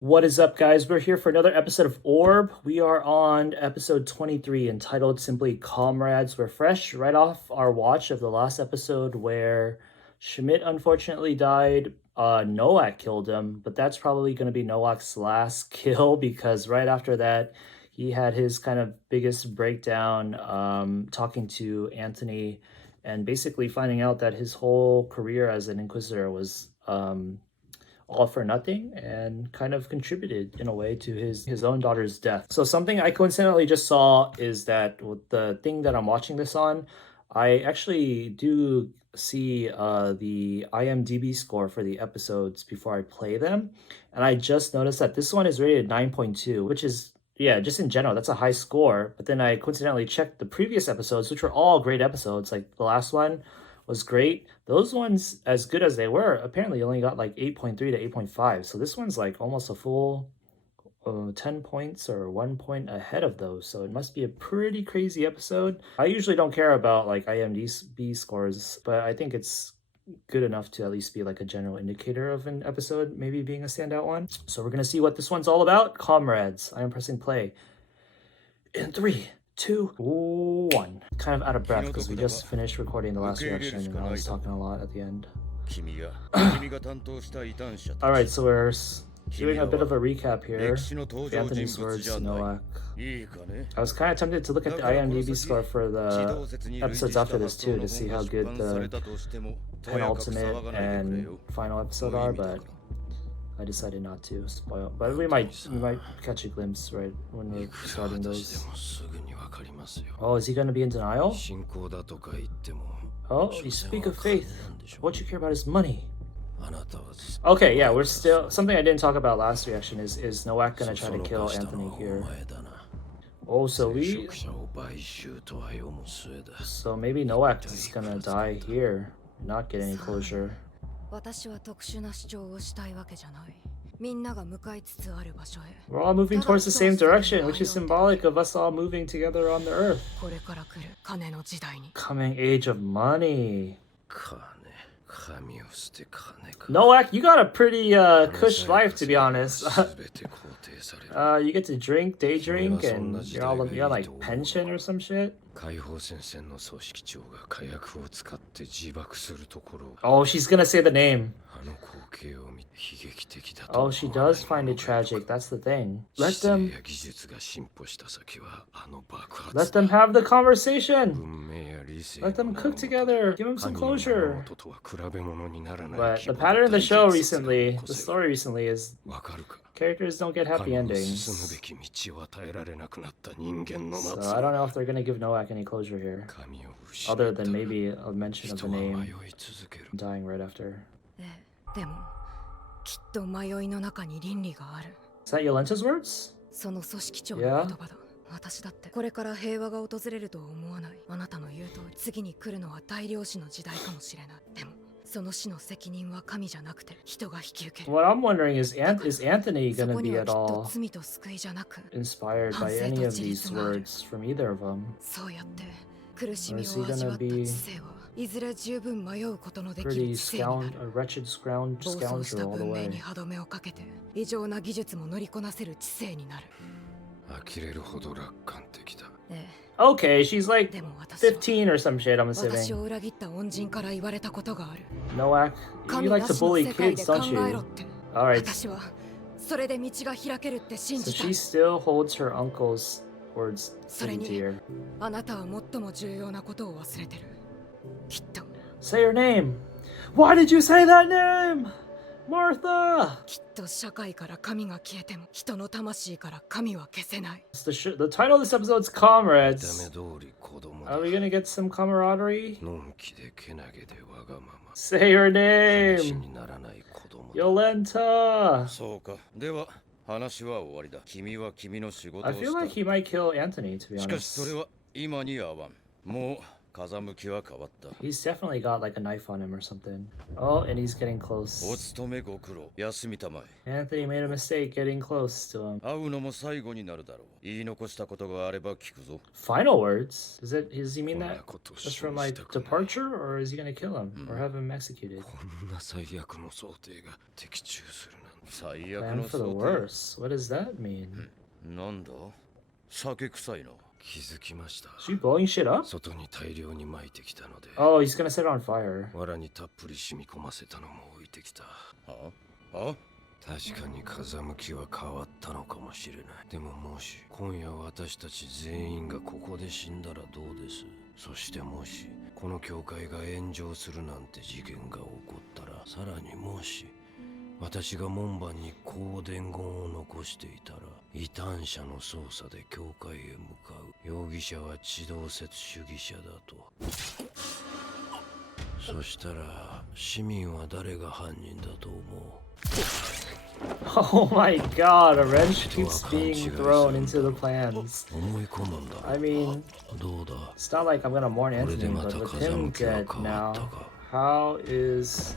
What is up, guys? We're here for another episode of ORB. We are on episode 23, entitled simply Comrades. We're fresh right off our watch of the last episode where Schmidt unfortunately died. NOWAK killed him, but that's probably going to be NOWAK's last kill because right after that, he had his kind of biggest breakdown talking to Anthony and basically finding out that his whole career as an Inquisitor was all for nothing and kind of contributed in a way to his own daughter's death. So something I coincidentally just saw is that with the thing that I'm watching this on, I actually do see the IMDb score for the episodes before I play them, and I just noticed that this one is rated 9.2, which is, yeah, just in general that's a high score. But then I coincidentally checked the previous episodes, which were all great episodes. Like the last one was great. Those ones, as good as they were, apparently only got like 8.3 to 8.5. So this one's like almost a full 10 points or 1 point ahead of those. So it must be a pretty crazy episode. I usually don't care about like IMDb scores, but I think it's good enough to at least be like a general indicator of an episode maybe being a standout one. So we're going to see what this one's all about. Comrades, I am pressing play in 3, 2, 1. Kind of out of breath because we just finished recording the last reaction and I was talking a lot at the end. Alright, so we're doing a bit of a recap here. Anthony's words to NOWAK. I was kind of tempted to look at the IMDb score for the episodes after this too to see how good the penultimate and final episode are, but I decided not to spoil. But we might catch a glimpse right when we're starting those. Oh, is he going to be in denial? Oh, you speak of faith. What you care about is money. Okay, yeah, we're still... Something I didn't talk about last reaction is NOWAK going to try to kill Anthony here. Oh, so maybe NOWAK is going to die here, not get any closure. We're all moving towards the same direction, which is symbolic of us all moving together on the earth. Coming age of money. NOWAK, you got a pretty cush life, to be honest. You get to drink, day drink, and you're on like pension or some shit. Oh, she's gonna say the name. Oh, she does find it tragic. That's the thing. Let them have the conversation. Let them cook together. Give them some closure. But the pattern of the show recently, the story recently, is characters don't get happy endings. So I don't know if they're gonna give NOWAK any closure here, other than maybe a mention of the name dying right after. Is that Yolenta's words? Yeah. 私だってこれから平和が訪れるとは思わない。あなたの言う通り次に来るのは大量死の時代かもしれない。でもその死の責任は神じゃなくて人が引き受ける。What I'm wondering is Anthony gonna be at all inspired by any of these words from either of them? そうやって苦しみを味わった知性はいずれ十分迷うことのできる知性になる。A wretched scoundrel all the way. に歯止めをかけて異常な技術も乗りこなせる知性になる。Okay, she's like 15 or some shit, I'm assuming. 私を裏切った恩人から言われたことがある。NOWAK, you like to bully kids, don't you? Alright. 私はそれで道が開けるって信 So じた。 she still holds her uncle's words それ dear. にあなたは最も重要なことを忘れてる。きっと。Say your name. Why did you say that name? Martha! きっと社会から神が消えても人の魂から神は消せない。The title of this episode is Comrades. Are we gonna get some camaraderie? Say your name. Yolenta. I feel like he might kill Anthony, to be honest. He's definitely got like a knife on him or something. Oh, and he's getting close. Anthony made a mistake getting close to him. Final words? Does he mean that just from like departure, or is he gonna kill him or have him executed? 最悪 Plan の for the 想定 worst. What does that mean? なんだ酒臭いの気づきました。 Is she blowing shit up? 外に大量に撒いてきたので、 Oh, he's gonna set it on fire. 藁にたっぷり染み込ませたのも置いてきた。あ確かに風向きは変わったのかもしれない。でももし今夜私たち全員がここで死んだらどうです？そしてもしこの教会が炎上するなんて事件が起こったら、さらにもし私が門番にこう伝言を残していたら、異端者の捜査で教会へ向かう。容疑者は地動説主義者だと。そしたら市民は誰が犯人だと思う？ Oh my god, a wrench keeps being thrown into the plans. 思い込むんだ。 I mean, どうだ？ it's not like I'm gonna mourn Anthony, but with him dead now, how is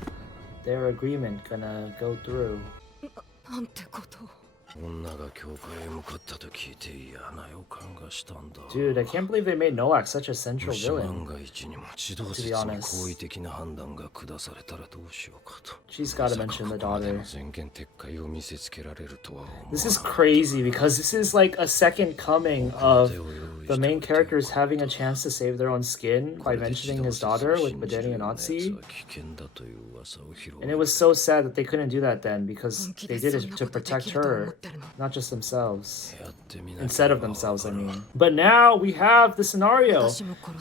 their agreement gonna go through? なんてことを。女が教会へ向かったと聞いて嫌な予感がしたんだ。 Dude, I can't believe they made NOWAK such a central もし万 villain. が一にも地動説に好意的な判断が下されたらどうしようかと。 She's gotta mention the ここまで daughter. の全権撤回を見せつけられるとは思わな This is crazy because this is like a second coming of the main characters having a chance to save their own skin by mentioning his daughter with Badeni and Otzi. And it was so sad that they couldn't do that then because they did it to protect her, not just themselves. Instead of themselves, I mean. But now we have the scenario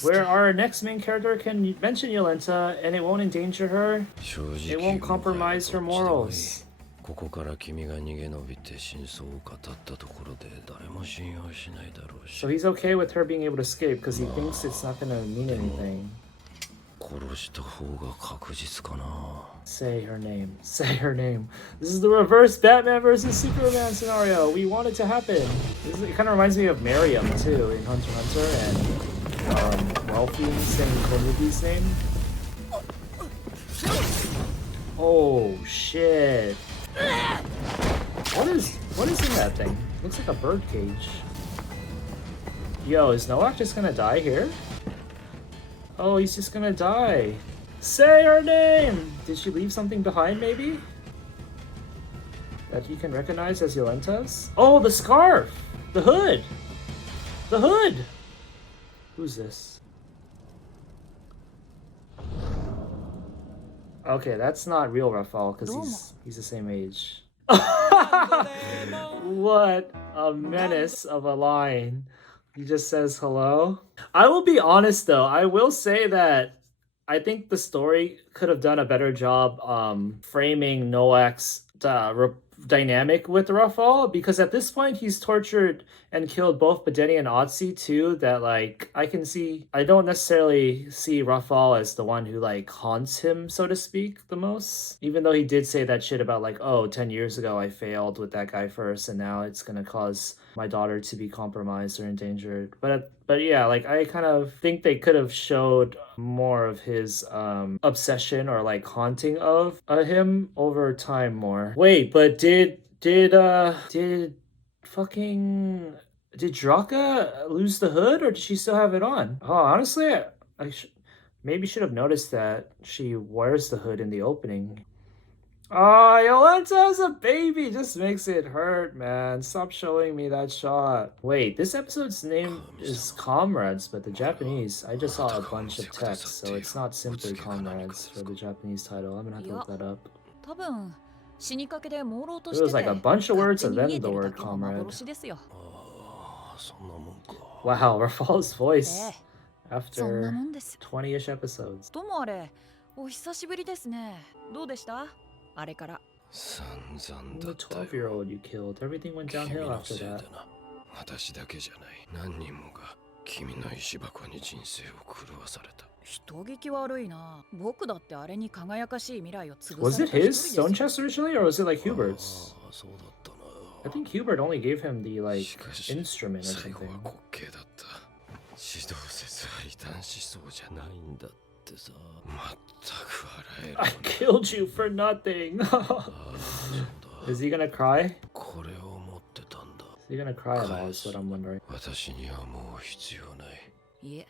where our next main character can mention Yolenta and it won't endanger her. It won't compromise her morals. ここから君が逃げ延びて真相を語ったところで誰も信用しないだろうし。 So he's okay with her being able to escape because he thinks it's not gonna mean anything. 殺した方が確実かな。 Say her name. Say her name. This is the reverse Batman versus Superman scenario. We want it to happen. It kind of reminds me of Miriam too in Hunter x Hunter and Ralphie saying Komugi's name. Oh shit. What is in that thing? Looks like a bird cage. Yo, is NOWAK just gonna die here? Oh, he's just gonna die. Say her name! Did she leave something behind, maybe? That you can recognize as Yolenta's? Oh, the scarf! The hood! The hood! Who's this? Okay, that's not real Rafal, because he's the same age. What a menace of a line. He just says hello. I will be honest though, I will say that I think the story could have done a better job framing NOWAK's dynamic with Rafal, because at this point he's tortured and killed both Badeni and Otzi too, that like I don't necessarily see Rafal as the one who like haunts him, so to speak, the most, even though he did say that shit about like, oh, 10 years ago I failed with that guy first and now it's gonna cause my daughter to be compromised or endangered. But yeah, like I kind of think they could have showed more of his obsession or like haunting of him over time more. Wait, but did Draka lose the hood or did she still have it on? Oh, honestly, I maybe should have noticed that she wears the hood in the opening. Oh, Yolenta's a baby. Just makes it hurt, man. Stop showing me that shot. Wait, this episode's name is Comrades, but the Japanese, I just saw a bunch of text, so it's not simply Comrades for the Japanese title. I'm gonna have to look that up. It was like a bunch of words and then the word comrade. Wow, Rafal's voice after 20-ish episodes. ともあれ、お久しぶりですね。どうでした？あれから。散々 The だったよ。 12-year-old you killed. Everything went 君 downhill の after せいで that. な。私だけじゃない。何人もが君の石箱に人生を狂わされた。人聞き悪いな。僕だってあれに輝かしい未来を潰 Was され it た一人 his ですよ。 stone chest originally, or was it like Hubert's? ああ、そうだったな。 I think Hubert only gave him the like しかし instrument or 最後は something. 滑稽だった。指導説は異端思想じゃないんだってさ。まったく笑える。 I killed you for nothing. ああ、そうだ。 Is he gonna cry? これを持ってたんだ。 Is he gonna cry at all? Is what I'm wondering. 私にはもう必要ない。いえ、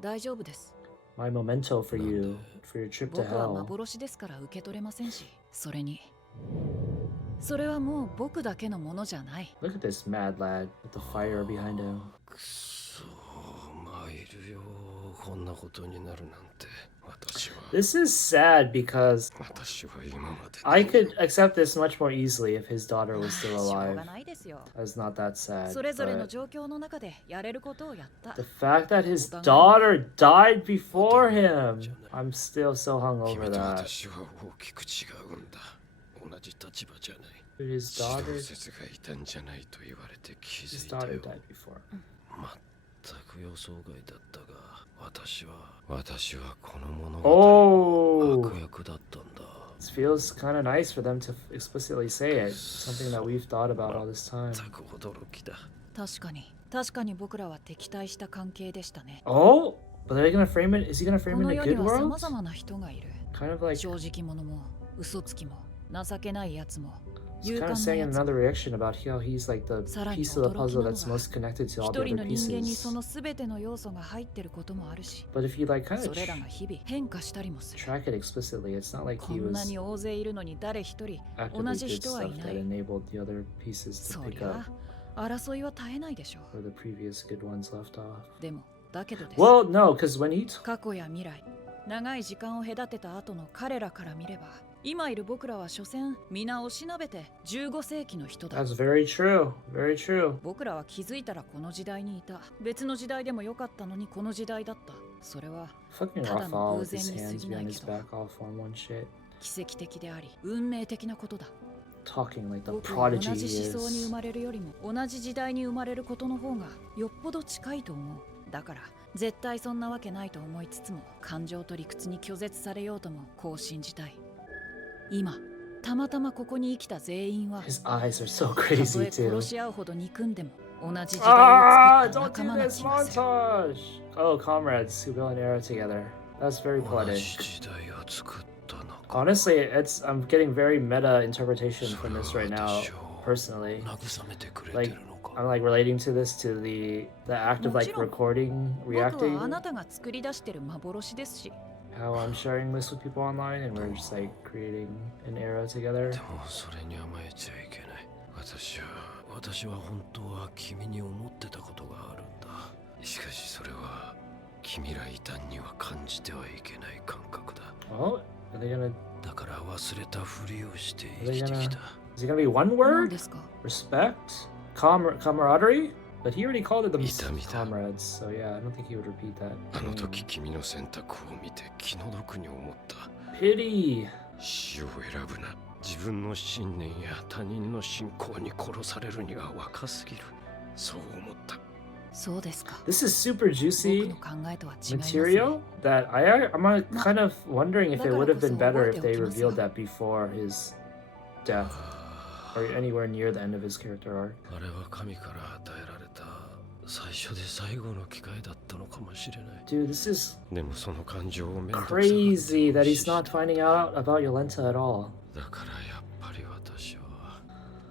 大丈夫です。 My memento for you for your trip to 僕は hell. 幻ですから受け取れませんし、それにそれはもう僕だけのものじゃない。 Look at this mad lad with the fire behind him. くそ参るよ、こんなことになるなんて。私は This is sad because 私は今まで I could accept this much more easily if his daughter was still しょう alive. がないですよ。 That's not that sad. それぞれの But 状況の中でやれることをやった。 the fact that his daughter died before him, I'm still so 君 hungover と that 私は大きく違うんだ。同じ立場じゃない。 his 指 daughter, 導説がいたんじゃないと言われて気づ his いた daughter よ。 died before. 全く予想外だったが、私はこの物語 Oh, の悪役だったんだ。 it feels kind of nice for them to explicitly say it. Something that we've thought about all this time. 全く驚きだ。確かに僕らは敵対した関係でしたね。 Oh, but are they gonna frame it? Is he gonna こ frame の it in 世 a に good は world? 様々な人がいる。 Kind of like 正直者も嘘つきも情けないやつも it's 勇 kind 敢 of な saying やつも another reaction about how he's like the さらに piece of the 驚きな puzzle の that's が most connected to all 一 the 人 other の人間に pieces. その全ての要素が入ってることもあるし、 But if you like kind そ of れらが日々変化したりもする。 track it explicitly, it's not like こ he んな was に大勢いるのに誰一人 actively 同じ did 人はい stuff な that い。 enabled the other pieces to そ pick り up ゃ争いは絶えないでしょ where the previous good ones left off. う。でもだけどです。 Well, no, because when he 過去や未来、長い時間を隔てた後の彼らから見れば、今いる僕らは所詮皆おしなべて15世紀の人だ。 that's very true, very true. 僕らは気づいたらこの時代にいた。別の時代でもよかったのにこの時代だった。それは Fucking ただの Rafal 偶 with 然 his に過 hands ぎない behind け his ど、 back all form one shit, 奇跡的であり運命的なことだ。 talking like the 僕は同 prodigy じ he 思想に is. 生まれるよりも同じ時代に生まれることの方がよっぽど近いと思う。だから絶対そんなわけないと思いつつも、感情と理屈に拒絶されようともこう信じたい。今たまたまここに生きた全員は His eyes are so た crazy とえ too. 殺し合うほど憎んでも同じ時代 Ah, を作 don't った仲 do 間な this 気がする。 montage. Oh, comrades who built an era together. That's very 同 poetic. じ時代を作ったのか。 Honestly, I'm getting very meta interpretation そ from れ this は right now. 私を Personally, 慰めてくれて like るのか。 I'm like relating to this to the act of like もちろん。 recording, 僕はあ reacting. なたが作り出してる幻ですし、 How I'm sharing this with people online, and we're just like creating an era together. でもそれに甘えちゃいけない。私は本当は君に思ってたことがあるんだ。しかしそれは君ら異端には感じてはいけない感覚だ。 Oh, are they gonna? だから忘れたふりをして Are 生 they きてき gonna? た。 Is it gonna be one 何 word? ですか？ Respect, camaraderie. But he already called it them Mita. comrades, so yeah, I don't think he would repeat that. あの時君の選択を見て気の毒に思った。 Pity. 死を選ぶな。自分の信念や他人の信仰に殺されるには若すぎる。そう思った。そうですか。 This is super 僕 juicy の考えとは違います、ね。 material that I'm kind of wondering if it would have been better if they revealed that before his death or anywhere near the end of his character arc. あれは神から与えられた最初で最後の機会だったのかもしれない。 Dude, this is でもその感情を面倒くさがって crazy that 無 he's 視した not finding out about Yolenta at all. だからやっぱり私は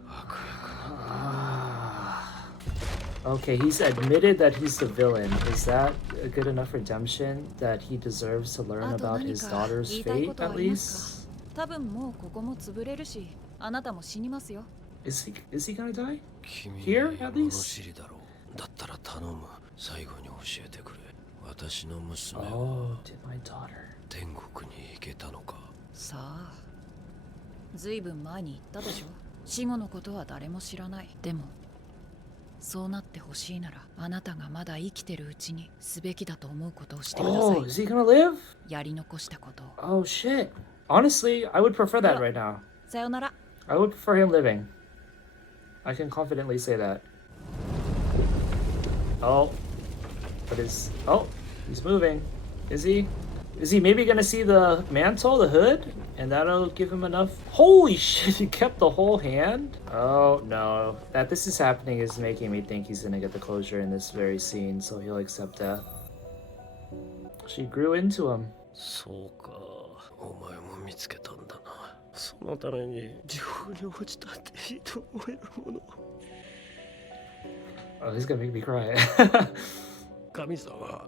悪役なんだ。 Ah. Okay, he's admitted that he's the villain. Is that a good enough redemption that he deserves to learn あと about 何 his か daughter's 言いたいこ fate とは at ありますか？ least? 多分もうここも潰れるし、あなたも死にますよ。 Is he gonna die? 君 Here, at 物 least? 知りだろう。だったら頼む。最後に教えてくれ。私の娘 Oh, は did my daughter? 天国に行けたのか。さあ、ずいぶん前に言ったでしょ。死後のことは誰も知らない。でもそうなってほしいなら、あなたがまだ生きてるうちにすべきだと思うことをしてくださ Oh, い。 is he gonna live? やり残したことを。 Oh shit. Honestly, I would prefer that right now. さよなら。 I would prefer him living. I can confidently say that. Oh. Oh, he's moving. Is he? Is he maybe gonna see the mantle, the hood? And that'll give him enough. Holy shit, he kept the whole hand? Oh no. That this is happening is making me think he's gonna get the closure in this very scene, so he'll accept that. She grew into him. そうか。お前も見つけたんだな。そのために地獄に落ちたっていいと思えるもの。 Oh, he's gonna make me cry. 神様。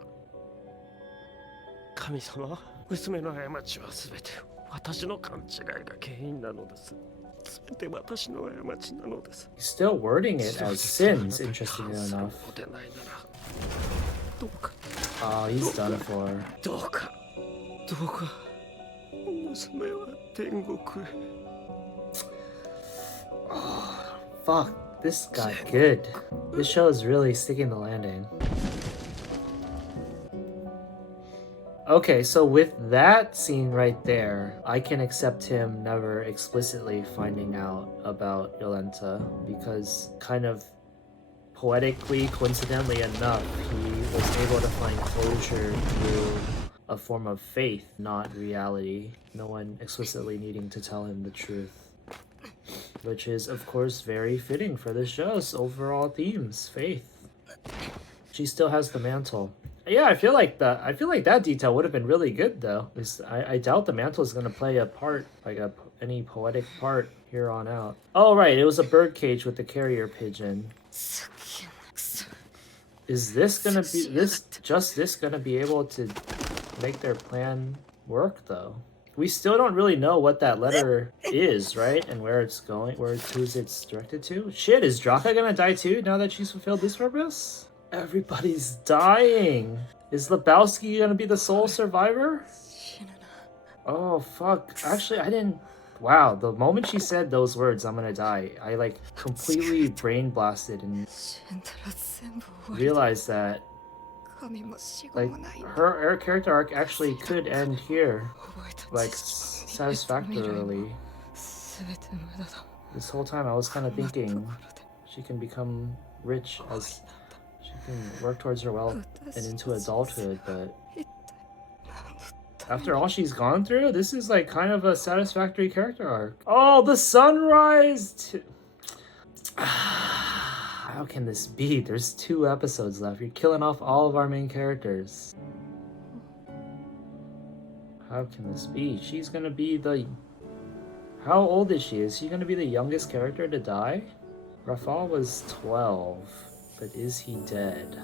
神様、娘の過ちはすべて私の勘違いが原因なのです。全て私の過ちなのです。 He's still wording it as sins, interestingly enough. でないならどうか Oh, he's done for. どうか娘は天国へ。 Fuck, this got good. This show is really sticking the landing. Okay, so with that scene right there, I can accept him never explicitly finding out about Yolenta because kind of poetically, coincidentally enough, he was able to find closure through a form of faith, not reality. No one explicitly needing to tell him the truth. Which is, of course, very fitting for the show's overall themes, faith. She still has the mantle. Yeah, I feel like that detail would have been really good though. I doubt the mantle is gonna play a part, like any poetic part here on out. Oh right, it was a bird cage with the carrier pigeon. Is this gonna be able to make their plan work though? We still don't really know what that letter is, right? And where it's going, who's it's directed to. Shit, is Draka gonna die too now that she's fulfilled this purpose? Everybody's dying. Is Lebowski gonna be the sole survivor? Oh fuck. Actually, I didn't. Wow, the moment she said those words, I'm gonna die, I like completely brain blasted and realized that like her character arc actually could end here, like satisfactorily. This whole time I was kind of thinking she can become rich as she can work towards her wealth and into adulthood, but after all she's gone through, this is like kind of a satisfactory character arc. Oh, the sunrise! How can this be? There's 2 episodes left. You're killing off all of our main characters. How can this be? She's gonna be the... How old is she? Is she gonna be the youngest character to die? Rafal was 12, but is he dead?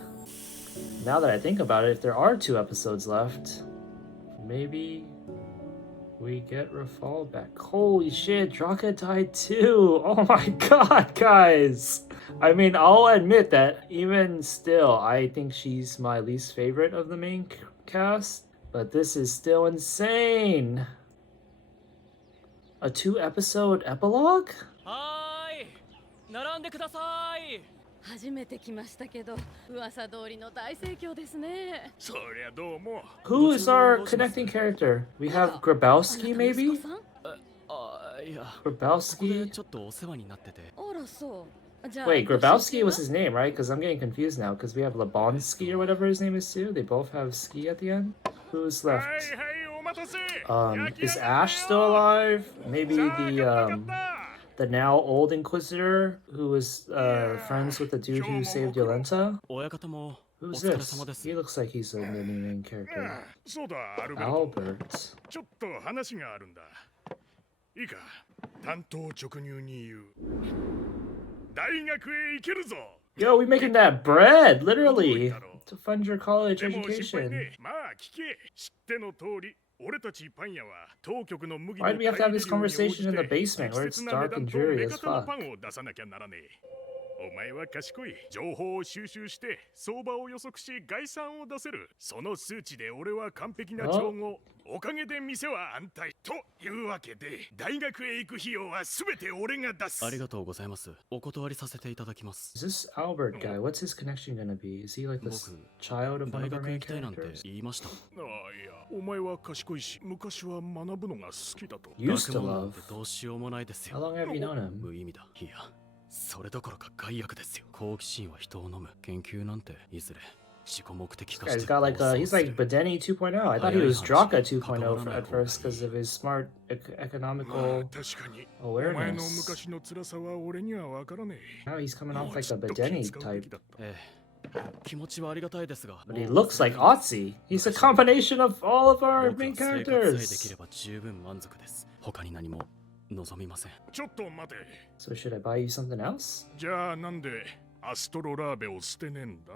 Now that I think about it, if there are 2 episodes left, maybe we get Rafal back. Holy shit, Draka died too! Oh my god, guys! I mean, I'll admit that even still, I think she's my least favorite of the main cast, but this is still insane! A 2-episode epilogue? Hi! 並んでください! 初めて来ましたけど、噂通りの大盛況ですね。そりゃどうも。 Who is our connecting character? We have Grabowski, maybe? いや、 Grabowski? ちょっとお世話になってて。あらそう。じゃあ Wait, Grabowski was his name, right? Because I'm getting confused now, because we have Lebonsky or whatever his name is too. They both have ski at the end. Who's left? Is Ash still alive? Maybe the now old Inquisitor who was friends with the dude who saved Yolenta? 親方もお Who's 疲れ様 this? です。 He looks like he's the main character. そうだ、アルベルト。 Albert. ちょっと話があるんだ。いいか、担当直入に言う。大学へ行けるぞ。 Yo, we making that bread, literally, to fund your college でも心配 education. ね。まあ聞け。知っての通り、俺たちパン屋は当局の麦の Why do we have to have this conversation in the basement where it's dark and dreary as の fuck? パンを出さなきゃならねえ。お前は賢い。情報を収集して相場を予測し概算を出せる。その数値で俺は完璧な調合。おかげで店は安泰。というわけで、大学へ行く費用はすべて俺が出す。ありがとうございます。お断りさせていただきます。 Is this Albert guy? What's his connection gonna be? Is he like the 僕、 child of one 大 of our 学 main 行きたいなんて characters? 言いました。ああいや、お前は賢いし、昔は学ぶのが好きだと。 Used 学 to 問なん love. てどうしようもないですよ。 How long have you known him? 無意味だ。いや、それどころか害悪ですよ。好奇心は人を飲む。研究なんていずれ自己目的化 This し guy's て got like 暴走 he's する like Bedeni 2.0. I thought he was Draka 2.0 at first because of his smart まあ economical 確かに、お前の awareness. 昔の辛さは俺には分からねえ。 Now he's coming も off う like ち a ょっと気 Bedeni 使うべき type. だった。ええ、気持ちはありがたいですが。 But he looks like Otzi. He's a combination of all of our 僕は main 生活さえでき characters. れば十分満足です。他に何も望みません。ちょっと待て。 So should I buy you something else? じゃあなんでアストロラーベを捨てねえんだ。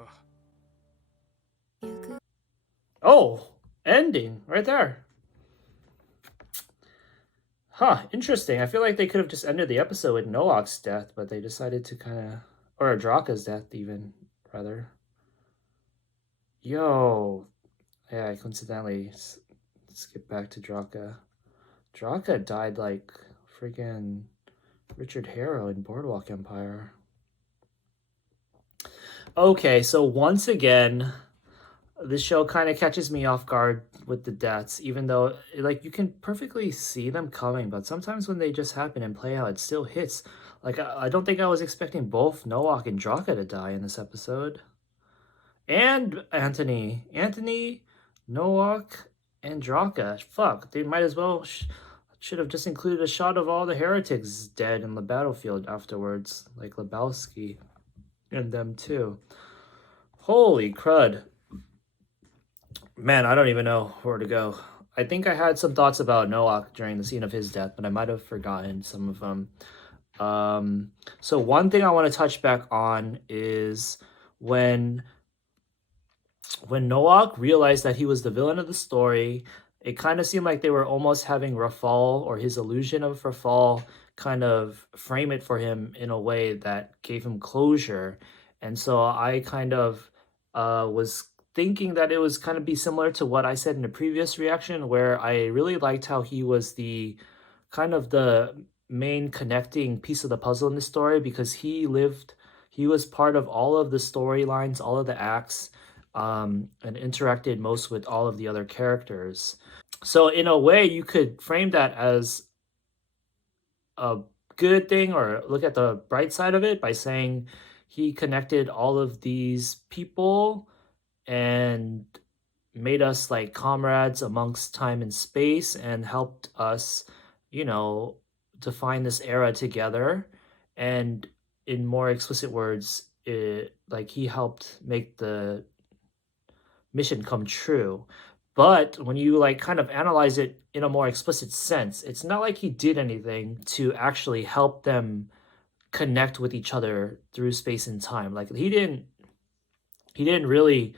Oh, ending right there. Huh, interesting. I feel like they could have just ended the episode with NOWAK's death, but they decided to kind of, or Draka's death even, rather. Yo, yeah, I coincidentally skip back to Draka. Draka died like freaking Richard Harrow in Boardwalk Empire. Okay, so once again, this show kind of catches me off guard with the deaths, even though like you can perfectly see them coming, but sometimes when they just happen and play out, it still hits. Like I don't think I was expecting both NOWAK and Draka to die in this episode. And Anthony, NOWAK, and Draka. Fuck, they might as well should have just included a shot of all the heretics dead in the battlefield afterwards, like Lebowski and them too. Holy crud. Man, I don't even know where to go. I think I had some thoughts about NOWAK during the scene of his death, but I might have forgotten some of them. So one thing I want to touch back on is when NOWAK realized that he was the villain of the story, it kind of seemed like they were almost having Rafal, or his illusion of Rafal, kind of frame it for him in a way that gave him closure. And so I kind of was thinking that it was kind of be similar to what I said in the previous reaction, where I really liked how he was the kind of the main connecting piece of the puzzle in the story, because he was part of all of the storylines, all of the acts, and interacted most with all of the other characters. So in a way, you could frame that as a good thing, or look at the bright side of it by saying he connected all of these people and made us like comrades amongst time and space, and helped us, define this era together. And in more explicit words, like he helped make the mission come true. But when you like kind of analyze it in a more explicit sense, it's not like he did anything to actually help them connect with each other through space and time. Like he didn't really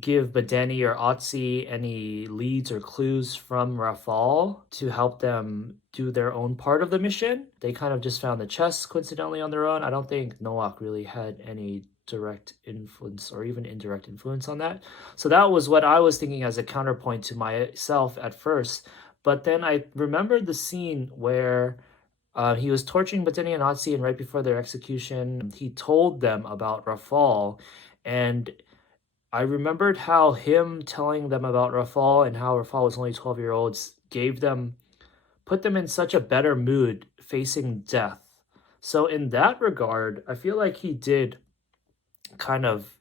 give Badeni or Otzi any leads or clues from Rafal to help them do their own part of the mission. They kind of just found the chest coincidentally on their own. I don't think NOWAK really had any direct influence or even indirect influence on that. So that was what I was thinking as a counterpoint to myself at first. But then I remembered the scene where he was torturing Badeni and Otzi, and right before their execution, he told them about Rafal. And I remembered how him telling them about Rafal and how Rafal was only 12-year-olds put them in such a better mood facing death. So in that regard, I feel like he did kind of,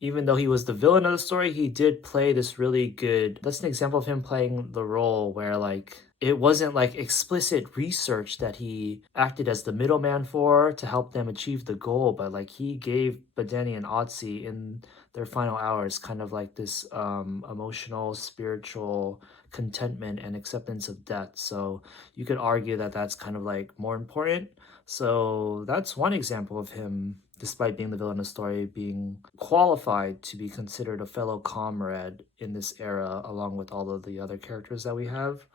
even though he was the villain of the story, he did play this really good, that's an example of him playing the role where like it wasn't like explicit research that he acted as the middleman for to help them achieve the goal, but like he gave Badeni and Otzi in their final hours kind of like this emotional, spiritual contentment and acceptance of death. So you could argue that that's kind of like more important. So that's one example of him, despite being the villain of the story, being qualified to be considered a fellow comrade in this era, along with all of the other characters that we have.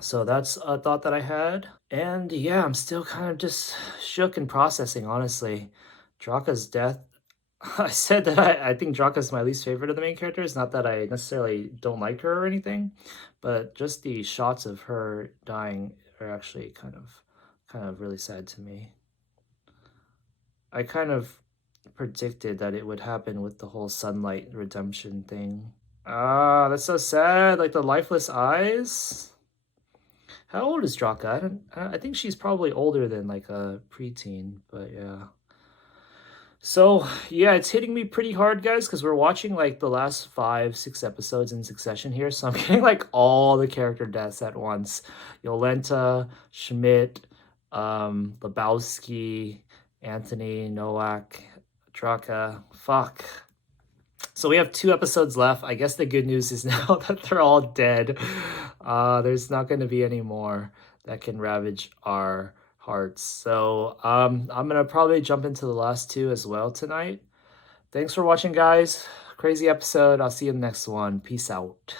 So that's a thought that I had. And yeah, I'm still kind of just shook and processing, honestly. Draka's death. I said that I think Draka's my least favorite of the main characters. Not that I necessarily don't like her or anything, but just the shots of her dying are actually kind of really sad to me. I kind of predicted that it would happen with the whole sunlight redemption thing. Ah, that's so sad. Like the lifeless eyes. How old is Draka? I think she's probably older than like a preteen, but yeah. So yeah, it's hitting me pretty hard, guys, because we're watching like the last 5-6 episodes in succession here. So I'm getting like all the character deaths at once. Yolenta, Schmidt, Lebowski, Anthony, NOWAK, Draka. Fuck. So we have 2 episodes left. I guess the good news is now that they're all dead. There's not going to be any more that can ravage our hearts. So I'm going to probably jump into the last 2 as well tonight. Thanks for watching, guys. Crazy episode. I'll see you in the next one. Peace out.